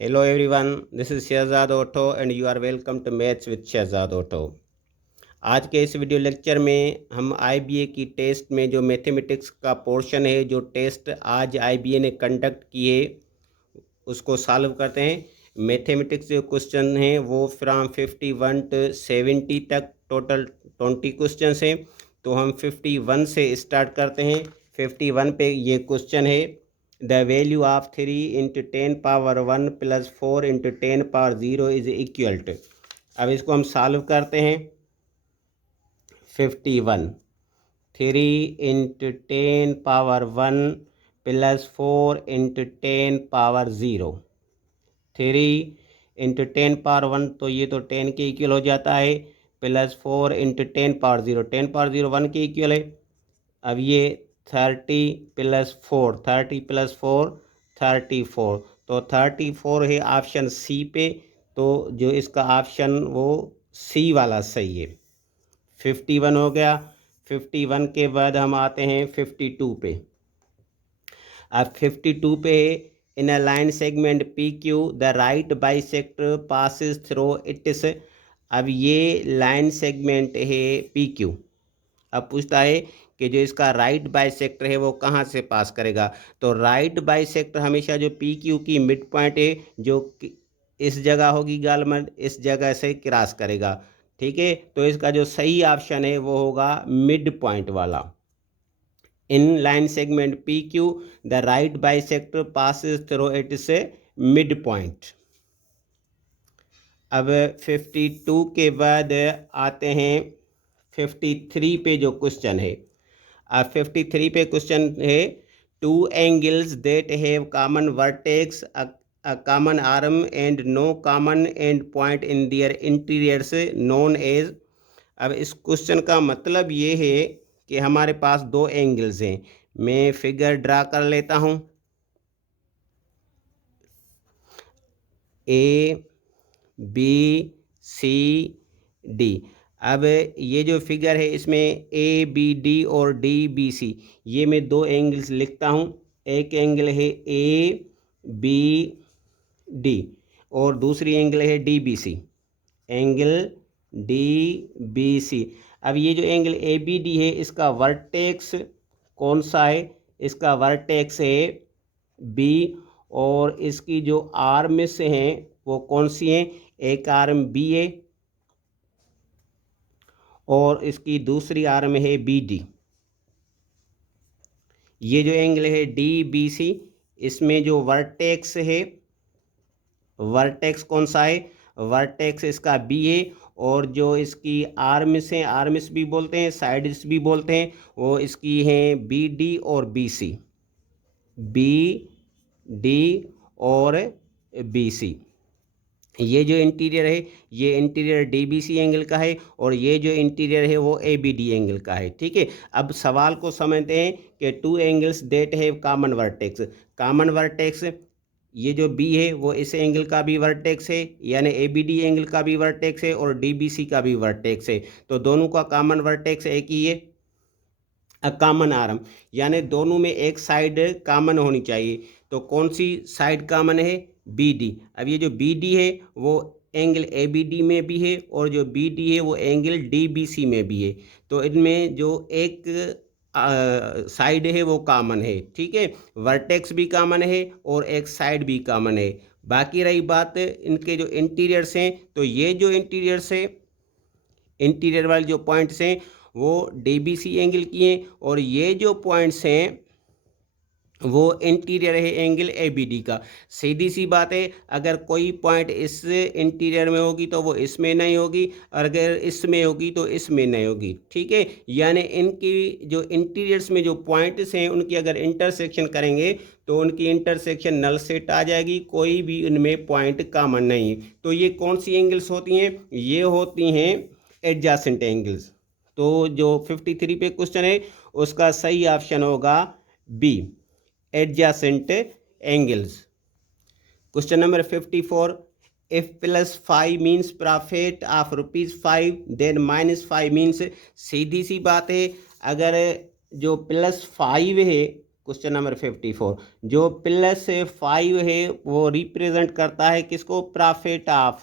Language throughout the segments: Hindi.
Hello everyone, this is Shehzad Auto and you are welcome to Maths with Shehzad Auto। आज के इस वीडियो लेक्चर में हम आईबीए की टेस्ट में जो मैथमेटिक्स का पोर्शन है, जो टेस्ट आज आईबीए ने कंडक्ट किए उसको सॉल्व करते हैं। मैथमेटिक्स जो क्वेश्चन हैं वो फ्रॉम 51 to 70 तक टोटल 20 क्वेश्चन हैं। तो हम 51 से स्टार्ट करते हैं। 51 पे ये क्वेश्चन है, the value of 3 into 10 power 1 plus 4 into 10 power 0 is equal to. अब इसको हम सॉल्व करते हैं। 51 3 into 10 power 1 plus 4 into 10 power 0। 3 into 10 power 1 तो ये तो 10 के इक्वल हो जाता है, प्लस 4 इंटू 10 पावर 0, 10 पावर 0 1 के इक्वल है। अब ये 30 प्लस 4, 30 प्लस 4 34, तो 34 है ऑप्शन सी पे। तो जो इसका ऑप्शन वो सी वाला सही है। 51 हो गया। 51 के बाद हम आते हैं 52 पे। अब 52 पे in a line segment P Q the right bisector passes through its. अब ये लाइन सेगमेंट है पी क्यू। अब पूछता है कि जो इसका राइट बाइसेक्टर है वो कहाँ से पास करेगा। तो राइट बाइसेक्टर हमेशा जो पी क्यू की मिड पॉइंट है जो इस जगह होगी गालमन, इस जगह से क्रॉस करेगा। ठीक है, तो इसका जो सही ऑप्शन है वो होगा मिड पॉइंट वाला। In line segment P Q the right bisector passes through it's mid point. अब 52 के बाद आते हैं 53 पे जो क्वेश्चन है। अब 53 पे क्वेश्चन है, two angles that have common vertex a common arm and no common end point in their interiors known as। अब इस क्वेश्चन का मतलब ये है कि हमारे पास दो एंगल्स हैं। मैं फिगर ड्रा कर लेता हूँ। A B C D. अब ये जो फिगर है इसमें ए बी डी और डी बी सी, ये मैं दो एंगल्स लिखता हूँ। एक एंगल है ए बी डी और दूसरी एंगल है D B C, angle D B C. अब ये जो एंगल ए बी डी है इसका वर्टेक्स कौन सा है? इसका वर्टेक्स है बी, और इसकी जो आर्म्स हैं वो कौन सी हैं? एक आर्म बी है और इसकी दूसरी आर्म है बी डी। ये जो एंगल है डी बी सी, इसमें जो वर्टेक्स है, वर्टेक्स कौन सा है? वर्टेक्स इसका बी है, और जो इसकी आर्म्स हैं, आर्म्स भी बोलते हैं, साइड्स भी बोलते हैं, वो इसकी हैं बी डी और बी सी, बी डी और बी सी। ये जो इंटीरियर है ये interior D B C angle का है, और ये जो इंटीरियर है वो ए बी डी एंगल का है। ठीक है, अब सवाल को समझते हैं कि two angles that have common vertex. Common vertex, ये जो बी है वो इस एंगल का भी वर्टेक्स है, यानी ए बी डी एंगल का भी वर्टेक्स है और डी बी सी का भी वर्टेक्स है। तो दोनों का कॉमन वर्टेक्स एक ही है, कॉमन आर्म, यानी दोनों में एक साइड कॉमन होनी चाहिए। तो कौन सी साइड कॉमन है? B D. अब ये जो बी डी है वो एंगल ए बी डी में भी है, और जो बी डी है वो एंगल डी बी सी में भी है। तो इनमें जो एक साइड है वो कॉमन है। ठीक है, वर्टेक्स भी कॉमन है और एक साइड भी कॉमन है। बाकी रही बात इनके जो इंटीरियर्स हैं, तो ये जो इंटीरियर्स है, इंटीरियर वाले जो पॉइंट्स हैं वो डी बी सी एंगल की हैं, और ये जो पॉइंट्स हैं वो इंटीरियर है एंगल ए बी डी का। सीधी सी बात है, अगर कोई पॉइंट इस इंटीरियर में होगी तो वो इसमें नहीं होगी, और अगर इसमें होगी तो इसमें नहीं होगी। ठीक है, यानी इनकी जो इंटीरियर्स में जो पॉइंट्स हैं उनकी अगर इंटरसेक्शन करेंगे तो उनकी इंटरसेक्शन नल सेट आ जाएगी, कोई भी उनमें पॉइंट कॉमन नहीं है। तो ये कौन सी एंगल्स होती हैं? ये होती हैं एडजासेंट एंगल्स। तो जो 53 पे क्वेश्चन है उसका सही ऑप्शन होगा B, adjacent angles. Question number 54, if +5 means profit of ₹5 then -5 means. सीधी सी बात है, अगर जो +5 है क्वेश्चन नंबर 54, जो +5 है वो रिप्रेजेंट करता है किसको? Profit of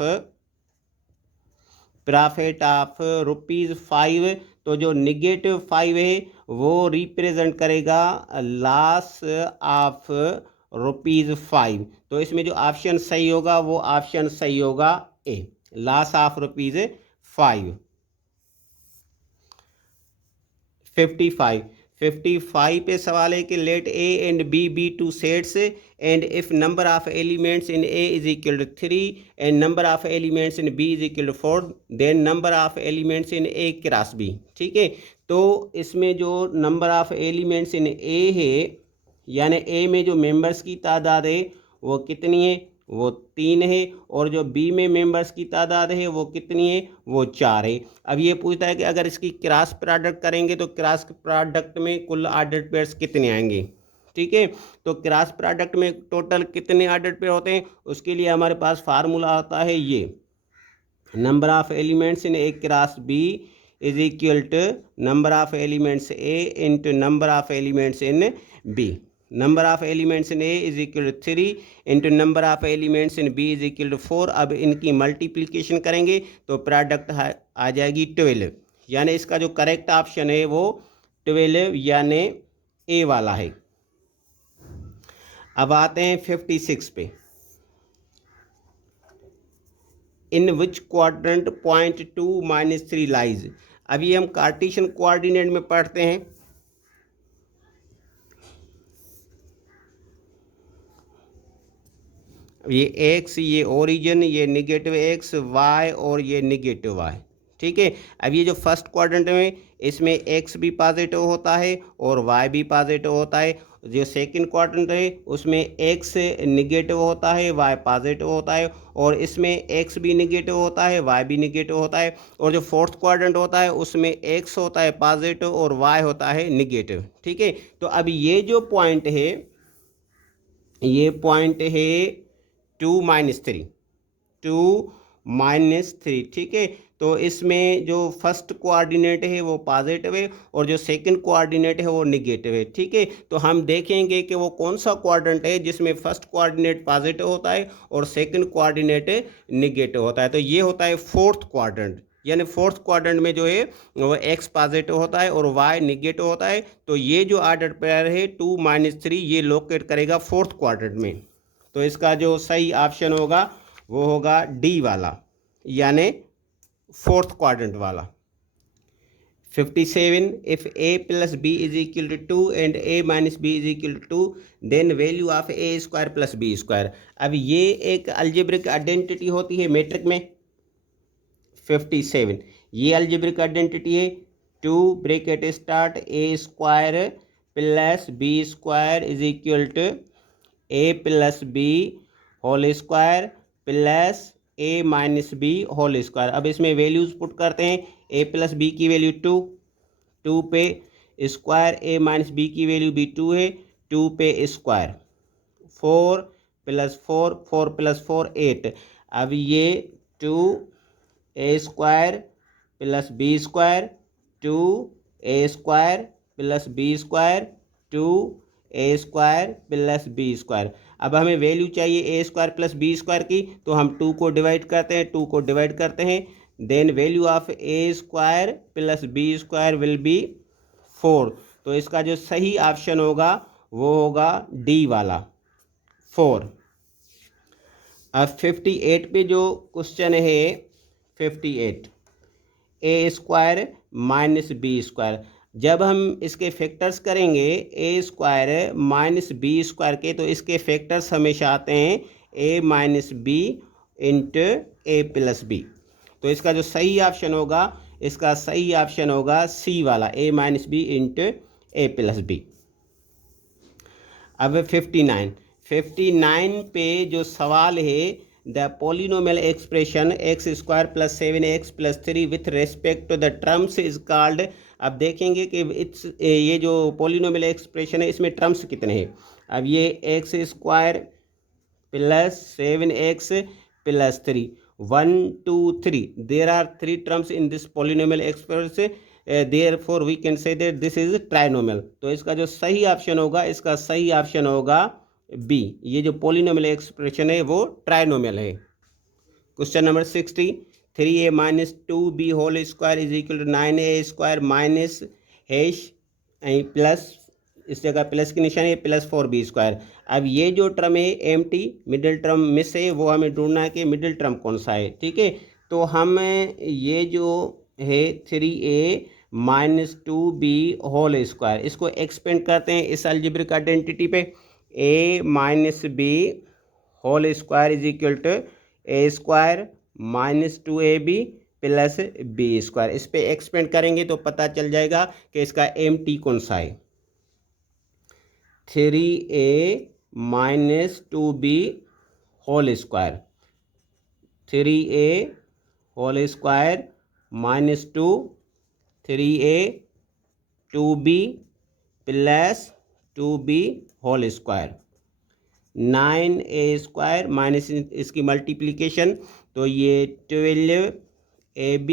₹5। तो जो -5 है वो रिप्रेजेंट करेगा लॉस ऑफ ₹5। तो इसमें जो ऑप्शन सही होगा वो ऑप्शन सही होगा ए, लॉस ऑफ ₹5। 55 पे सवाल है कि let A and B two sets and if number of elements in A is equal to 3 and number of elements in B is equal to 4 then number of elements in A cross B. ठीक है, तो इसमें जो number of elements in A है, यानी ए में जो मेंबर्स की तादाद है वो कितनी है? वो 3 है। और जो बी में मेंबर्स की तादाद है वो कितनी है? वो 4 है। अब ये पूछता है कि अगर इसकी क्रॉस प्रोडक्ट करेंगे तो क्रॉस प्रोडक्ट में कुल ऑर्डर्ड पेयर्स कितने आएंगे? ठीक है, तो क्रॉस प्रोडक्ट में टोटल कितने ऑर्डर्ड पेयर होते हैं? उसके लिए हमारे पास फार्मूला आता है ये, number of elements in A cross B is equal to number of elements A into number of elements in B. Number of elements in A is equal to 3 into number of elements in B is equal to 4। अब इनकी मल्टीप्लिकेशन करेंगे तो प्रोडक्ट आ जाएगी 12, यानी इसका जो करेक्ट ऑप्शन है वो 12 यानी ए वाला है। अब आते हैं 56 पे, इन विच क्वाड्रेंट पॉइंट 2 - 3 लाइज। अभी हम कार्टेशियन कोऑर्डिनेट में पढ़ते हैं। ये एक्स, ये ओरिजिन, ये नेगेटिव एक्स वाई और ये नेगेटिव वाई। ठीक है, अब ये जो फर्स्ट क्वाड्रेंट में इसमें एक्स भी पॉजिटिव होता है और वाई भी पॉजिटिव होता है। जो सेकंड क्वाड्रेंट है उसमें एक्स निगेटिव होता है, वाई पॉजिटिव होता है, और इसमें एक्स भी निगेटिव होता है, वाई भी निगेटिव होता है। और जो फोर्थ क्वाड्रेंट होता है उसमें एक्स होता है पॉजिटिव और वाई होता है निगेटिव। ठीक है, तो अब ये जो पॉइंट है, ये पॉइंट है 2 - 3, 2 - 3। ठीक है, तो इसमें जो फर्स्ट कोऑर्डिनेट है वो पॉजिटिव है और जो सेकंड कोऑर्डिनेट है वो निगेटिव है। ठीक है, तो हम देखेंगे कि वो कौन सा क्वाड्रेंट है जिसमें फर्स्ट कोऑर्डिनेट पॉजिटिव होता है और सेकंड कोऑर्डिनेट निगेटिव होता है। तो ये होता है फोर्थ क्वाड्रेंट, यानी फोर्थ क्वाड्रेंट में जो है वो एक्स पॉजिटिव होता है और वाई निगेटिव होता है। तो ये जो ऑर्डर पेयर है 2 - 3 ये लोकेट करेगा फोर्थ क्वाड्रेंट में। तो इसका जो सही ऑप्शन होगा वो होगा डी वाला, यानी फोर्थ क्वाड्रेंट वाला। 57, if a plus b is equal to 2 and a minus b is equal to 2 then value of a square plus b square। अब ये एक अलजेब्रिक आइडेंटिटी होती है मैट्रिक में। 57 ये अलजेब्रिक आइडेंटिटी है, 2 bracket start a square plus b square is equal to a plus B whole square plus a minus B whole square. अब इसमें वैल्यूज पुट करते हैं, a प्लस बी की वैल्यू 2 पे स्क्वायर, a माइनस बी की वैल्यू भी 2 है, 2 पे स्क्वायर, 4 + 4, 4 + 4 8। अब ये 2a square plus B square, 2a square plus B square, 2a square plus B square. अब हमें वैल्यू चाहिए A square plus B square की, तो हम 2 को डिवाइड करते हैं, 2 को डिवाइड करते हैं, then value of A square plus B square will be 4। तो इसका जो सही ऑप्शन होगा वो होगा डी वाला, 4। अब 58 पे जो क्वेश्चन है 58, ए स्क्वायर माइनस बी स्क्वायर। जब हम इसके फैक्टर्स करेंगे ए स्क्वायर माइनस बी स्क्वायर के, तो इसके फैक्टर्स हमेशा आते हैं A minus B into A plus B. तो इसका जो सही ऑप्शन होगा, इसका सही ऑप्शन होगा सी वाला, A minus B into A plus B. अब 59 पे जो सवाल है, the polynomial expression X square plus 7x plus 3 with respect to the terms is called. अब देखेंगे कि ये जो पोलिनोमियल एक्सप्रेशन है इसमें टर्म्स कितने हैं। अब ये X square plus 7x plus 3, 1 2 3, there are 3 terms in this polynomial expression. Therefore we can say that this is trinomial. तो इसका जो सही ऑप्शन होगा, इसका सही ऑप्शन होगा बी। ये जो पॉलिनोमियल एक्सप्रेशन है वो ट्राइनोमियल है। Question number 60, 3a minus 2b whole square is equal to 9a square minus hash plus, इस जगह प्लस की निशानी है, प्लस 4b स्क्वायर। अब ये जो टर्म है एम्प्टी, मिडिल टर्म मिस है, वो हमें ढूंढना है कि मिडिल टर्म कौन सा है। ठीक है, तो हम ये जो है 3a minus 2b whole square, इसको एक्सपेंड करते हैं इस अलजेब्रिक आइडेंटिटी पे। a minus b whole square is equal to a square minus 2ab plus B square. इस पे एक्सपेंड करेंगे तो पता चल जाएगा कि इसका एम्प्टी कौन सा है। 3a minus 2b whole square, 3a whole square minus 2, 3a 2b plus 2b whole square, 9a square minus इसकी मल्टीप्लिकेशन, तो ये 12ab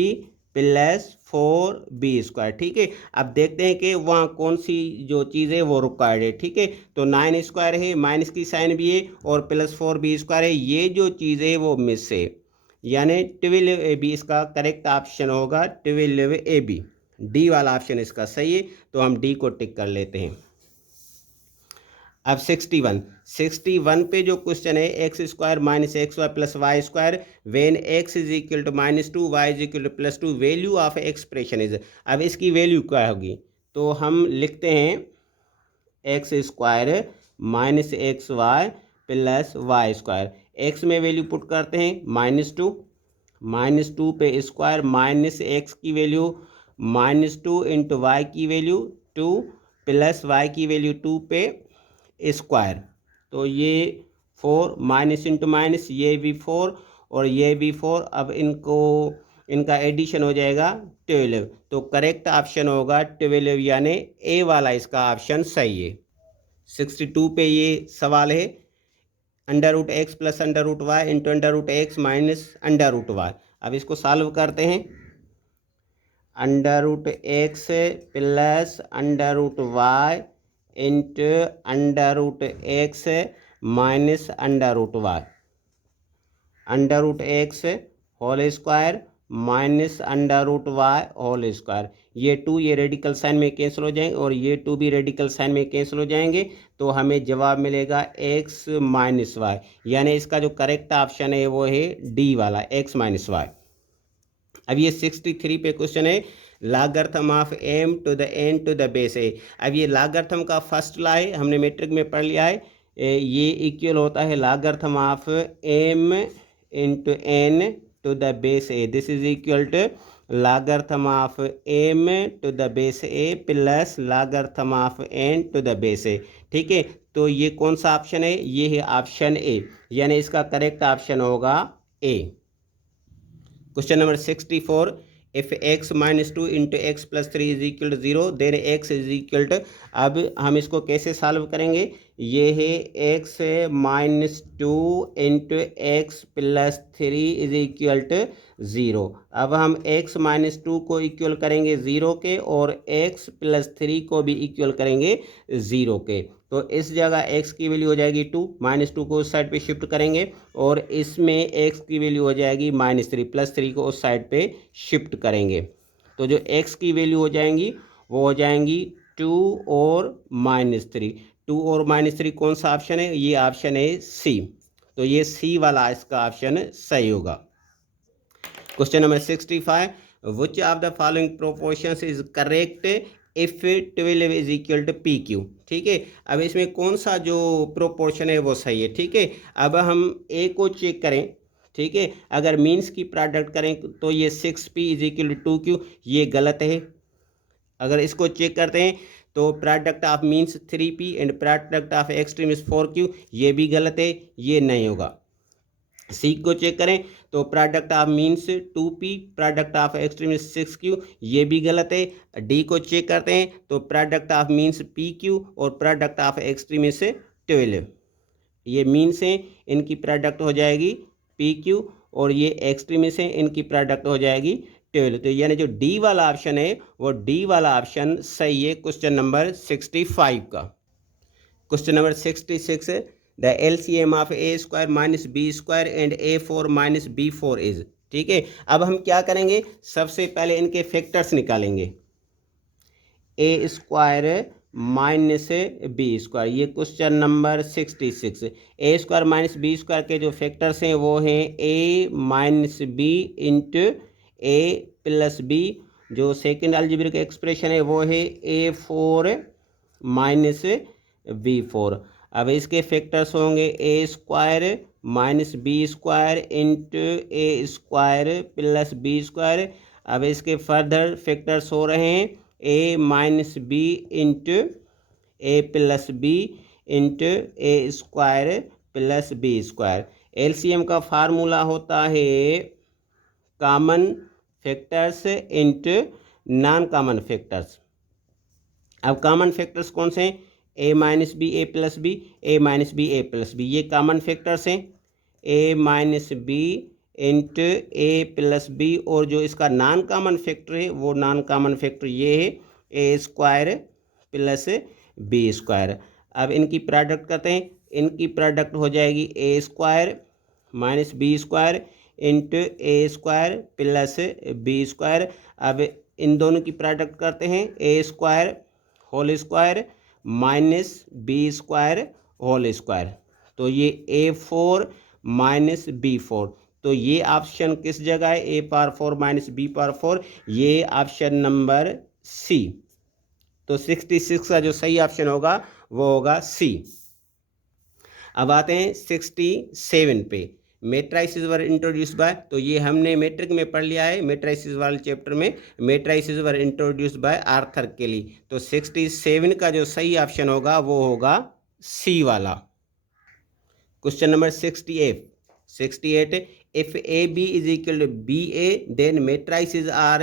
प्लस 4b स्क्वायर। ठीक है, अब देखते हैं कि वहाँ कौन सी जो चीज़ है वो रिक्वायर्ड है। ठीक है, तो 9 स्क्वायर है, माइनस की साइन भी है, और प्लस 4b स्क्वायर है, ये जो चीज़ है वो मिस है, यानी 12ab इसका करेक्ट ऑप्शन होगा 12ab। डी वाला ऑप्शन इसका सही है, तो हम डी को टिक कर लेते हैं। अब 61 पे जो क्वेश्चन है, x square minus x y plus y square when x is equal to minus 2 y is equal to plus 2, value of expression is. अब इसकी वैल्यू क्या होगी, तो हम लिखते हैं x square minus x y plus y square. X में वैल्यू पुट करते हैं माइनस टू पे स्क्वायर माइनस एक्स की वैल्यू माइनस 2 इंटू वाई की वैल्यू 2 प्लस वाई की वैल्यू 2 पे स्क्वायर, तो ये 4 माइनस इंटू माइनस, ये भी 4 और ये भी 4। अब इनका एडिशन हो जाएगा 12, तो करेक्ट ऑप्शन होगा 12, यानी ए वाला इसका ऑप्शन सही है। 62 पे ये सवाल है, under root x plus under root y into under root x minus under root y. अब इसको सॉल्व करते हैं, under root x plus under root y into under root x minus under root y, under root x whole square minus under root y whole square. ये 2 ये रेडिकल साइन में कैंसिल हो जाएंगे और ये 2 भी रेडिकल साइन में कैंसिल हो जाएंगे, तो हमें जवाब मिलेगा एक्स माइनस वाई, यानी इसका जो करेक्ट ऑप्शन है वो है डी वाला, एक्स माइनस वाई। अब ये 63 पे क्वेश्चन है, logarithm of m to the n to the base है। अब ये लॉगरिथम का फर्स्ट लॉ है, हमने मैट्रिक में पढ़ लिया है, ये इक्वल होता है logarithm of m into n to the base a, this is equal to logarithm of m to the base a plus logarithm of n to the base a। ठीक है, तो ये कौन सा ऑप्शन है, ये है ऑप्शन ए, यानी इसका करेक्ट ऑप्शन होगा A. Question number 64, if x minus 2 into X plus 3 is equal to 0 then x is equal to. अब हम इसको कैसे सॉल्व करेंगे, ये है x minus 2 into X plus 3 is equal to 0। अब हम x माइनस 2 को इक्वल करेंगे 0 के और x प्लस 3 को भी इक्वल करेंगे 0 के, तो इस जगह x की वैल्यू हो जाएगी 2, माइनस 2 को उस साइड पे शिफ्ट करेंगे और इसमें x की वैल्यू हो जाएगी माइनस 3, प्लस 3 को उस साइड पे शिफ्ट करेंगे, तो जो x की वैल्यू हो जाएंगी वो हो जाएंगी 2 और माइनस 3। 2 और माइनस 3 कौन सा ऑप्शन है, ये ऑप्शन है सी, तो ये सी वाला इसका ऑप्शन सही होगा। Question number 65, which of the following proportions is correct if 12 is equal to p q. ठीक है, अब इसमें कौन सा जो प्रोपोर्शन है वो सही है। ठीक है, अब हम ए को चेक करें। ठीक है, अगर मीन्स की प्रोडक्ट करें तो ये 6p is equal to 2q, ये गलत है। अगर इसको चेक करते हैं तो product of means 3p and product of extreme is 4q, ये भी गलत है, ये नहीं होगा। सी को चेक करें तो product of means 2p, product of extreme 6q, ये भी गलत है। डी को चेक करते हैं तो प्रोडक्ट ऑफ मीन्स pq और प्रोडक्ट ऑफ एक्सट्रीम से 12, ये मीन्स हैं, इनकी प्रोडक्ट हो जाएगी pq और ये एक्सट्रीम से इनकी प्रोडक्ट हो जाएगी 12। तो यानी जो डी वाला ऑप्शन है वो डी वाला ऑप्शन सही है क्वेश्चन नंबर 65 का। Question number 66, the LCM of A square minus B square and A4 minus B4 is. ठीक है, अब हम क्या करेंगे, सबसे पहले इनके फैक्टर्स निकालेंगे। ए स्क्वायर माइनस बी स्क्वायर, ये क्वेश्चन नंबर 66। ए स्क्वायर माइनस बी स्क्वायर के जो फैक्टर्स हैं वो हैं A minus B into A plus B. जो सेकेंड अलजेब्रिक एक्सप्रेशन है वो है A4 माइनस B4। अब इसके फैक्टर्स होंगे A square minus B square into A square plus B square. अब इसके फर्दर फैक्टर्स हो रहे हैं A minus B into A plus B into A square plus B square. LCM का फार्मूला होता है common factors into non common factors. अब कॉमन फैक्टर्स कौन से हैं, A minus B A plus B, A minus B A plus B, ये कॉमन फैक्टर्स हैं। A minus B into A plus B, और जो इसका नॉन कॉमन फैक्टर है वो नॉन कॉमन फैक्टर ये है a square plus B square. अब इनकी प्रोडक्ट करते हैं, इनकी प्रोडक्ट हो जाएगी a square minus B square into A square plus B square. अब इन दोनों की प्रोडक्ट करते हैं, a square whole square minus B square whole square. तो ये A4 माइनस B4, तो ये ऑप्शन किस जगह है, A power 4 minus B power 4, ये ऑप्शन नंबर सी। तो 66 का जो सही ऑप्शन होगा वो होगा सी। अब आते हैं 67 पे, मेट्राइसिस वर इंट्रोड्यूस बाय। तो ये हमने मैट्रिक में पढ़ लिया है, मेट्राइसिस वाले चैप्टर में matrices were introduce by Arthur केली। तो 67 का जो सही ऑप्शन होगा वो होगा सी वाला। Question number 68, if A B is equal to B A then matrices are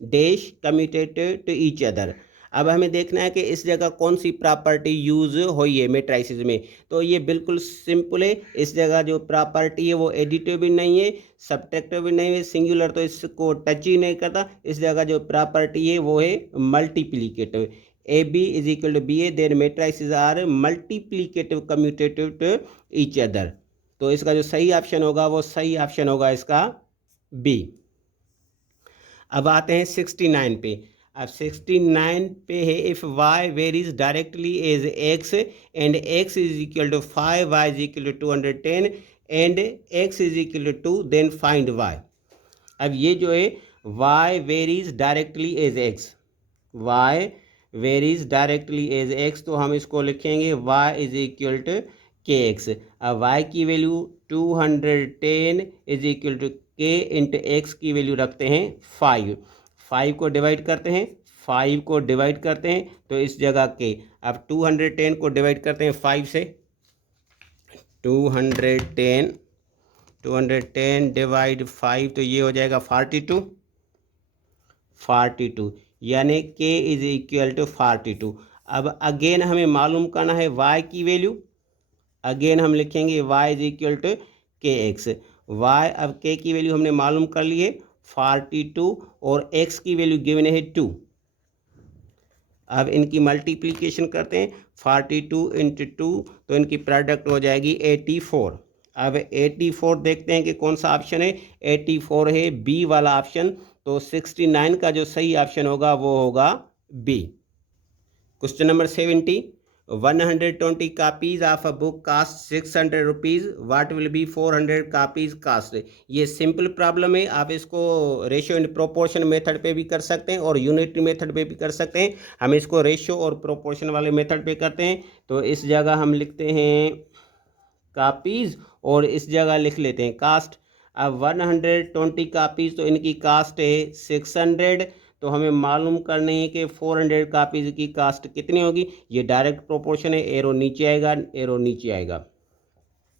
dash commutative to each other. अब हमें देखना है कि इस जगह कौन सी प्रॉपर्टी यूज हुई है मेट्राइसिस में। तो ये बिल्कुल सिंपल है, इस जगह जो प्रॉपर्टी है वो एडिटिव भी नहीं है, सब्ट्रैक्टिव भी नहीं है, सिंगुलर तो इसको टच ही नहीं करता। इस जगह जो प्रॉपर्टी है वो है multiplicative. A B is equal to B A then matrices are multiplicative commutative to each other. तो इसका जो सही ऑप्शन होगा वो सही ऑप्शन होगा इसका बी। अब आते हैं 69 पे। अब 69 पे है, if y varies directly as x and x is equal to 5, y is equal to 210 and x is equal to 2, then find y। अब ये जो है y varies directly as x, y varies directly as x, तो हम इसको लिखेंगे y is equal to kx। अब y की value 210 is equal to k into x की वैल्यू रखते हैं 5 को डिवाइड करते हैं, 5 को डिवाइड करते हैं तो इस जगह के। अब 210 को डिवाइड करते हैं 5 से, 210 डिवाइड 5 तो ये हो जाएगा 42, यानी k इज इक्वल टू 42। अब अगेन हमें मालूम करना है y की वैल्यू, अगेन हम लिखेंगे y is equal to kx। y, अब k की वैल्यू हमने मालूम कर ली है 42 और x की वैल्यू गिवन है 2। अब इनकी मल्टीप्लिकेशन करते हैं, 42 इंटू 2 तो इनकी प्रोडक्ट हो जाएगी 84। अब 84 देखते हैं कि कौन सा ऑप्शन है, 84 है बी वाला ऑप्शन। तो 69 का जो सही ऑप्शन होगा वो होगा b. Question number 70, 120 copies of a book cost 600 rupees, what will be 400 copies cost. ये सिंपल प्रॉब्लम है, आप इसको रेशियो एंड प्रोपोर्शन मेथड पे भी कर सकते हैं और यूनिट मेथड पे भी कर सकते हैं। हम इसको रेशियो और प्रोपोर्शन वाले मेथड पे करते हैं। तो इस जगह हम लिखते हैं कापीज़ और इस जगह लिख लेते हैं कास्ट। अब 120 कापीज़ तो इनकी कास्ट है 600, तो हमें मालूम करनी है कि 400 कापीज़ की कास्ट कितनी होगी। ये डायरेक्ट प्रोपोर्शन है, एरो नीचे आएगा, एरो नीचे आएगा।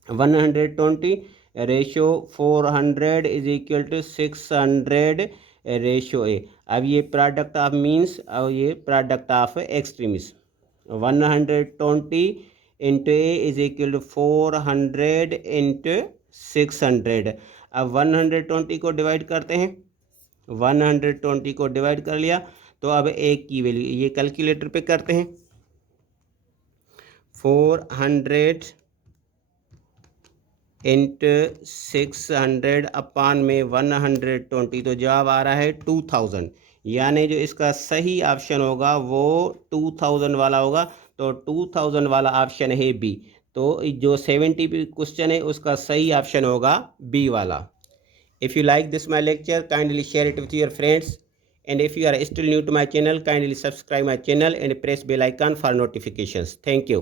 120 ratio 400 is equal to 600 ratio a. अब ये प्रोडक्ट ऑफ मीन्स और ये product of extremes. 120 into a is equal to 400 into 600। अब 120 को डिवाइड करते हैं, 120 को डिवाइड कर लिया, तो अब एक की वैल्यू ये कैलकुलेटर पे करते हैं। 400 इंटू 600 अपान में 120, तो जवाब आ रहा है 2000। यानी जो इसका सही ऑप्शन होगा वो 2000 वाला होगा। तो 2000 वाला ऑप्शन है बी। तो जो 70 पे क्वेश्चन है उसका सही ऑप्शन होगा बी वाला। If you like this my lecture, kindly share it with your friends, and if you are still new to my channel, kindly subscribe my channel and press bell icon for notifications. Thank you.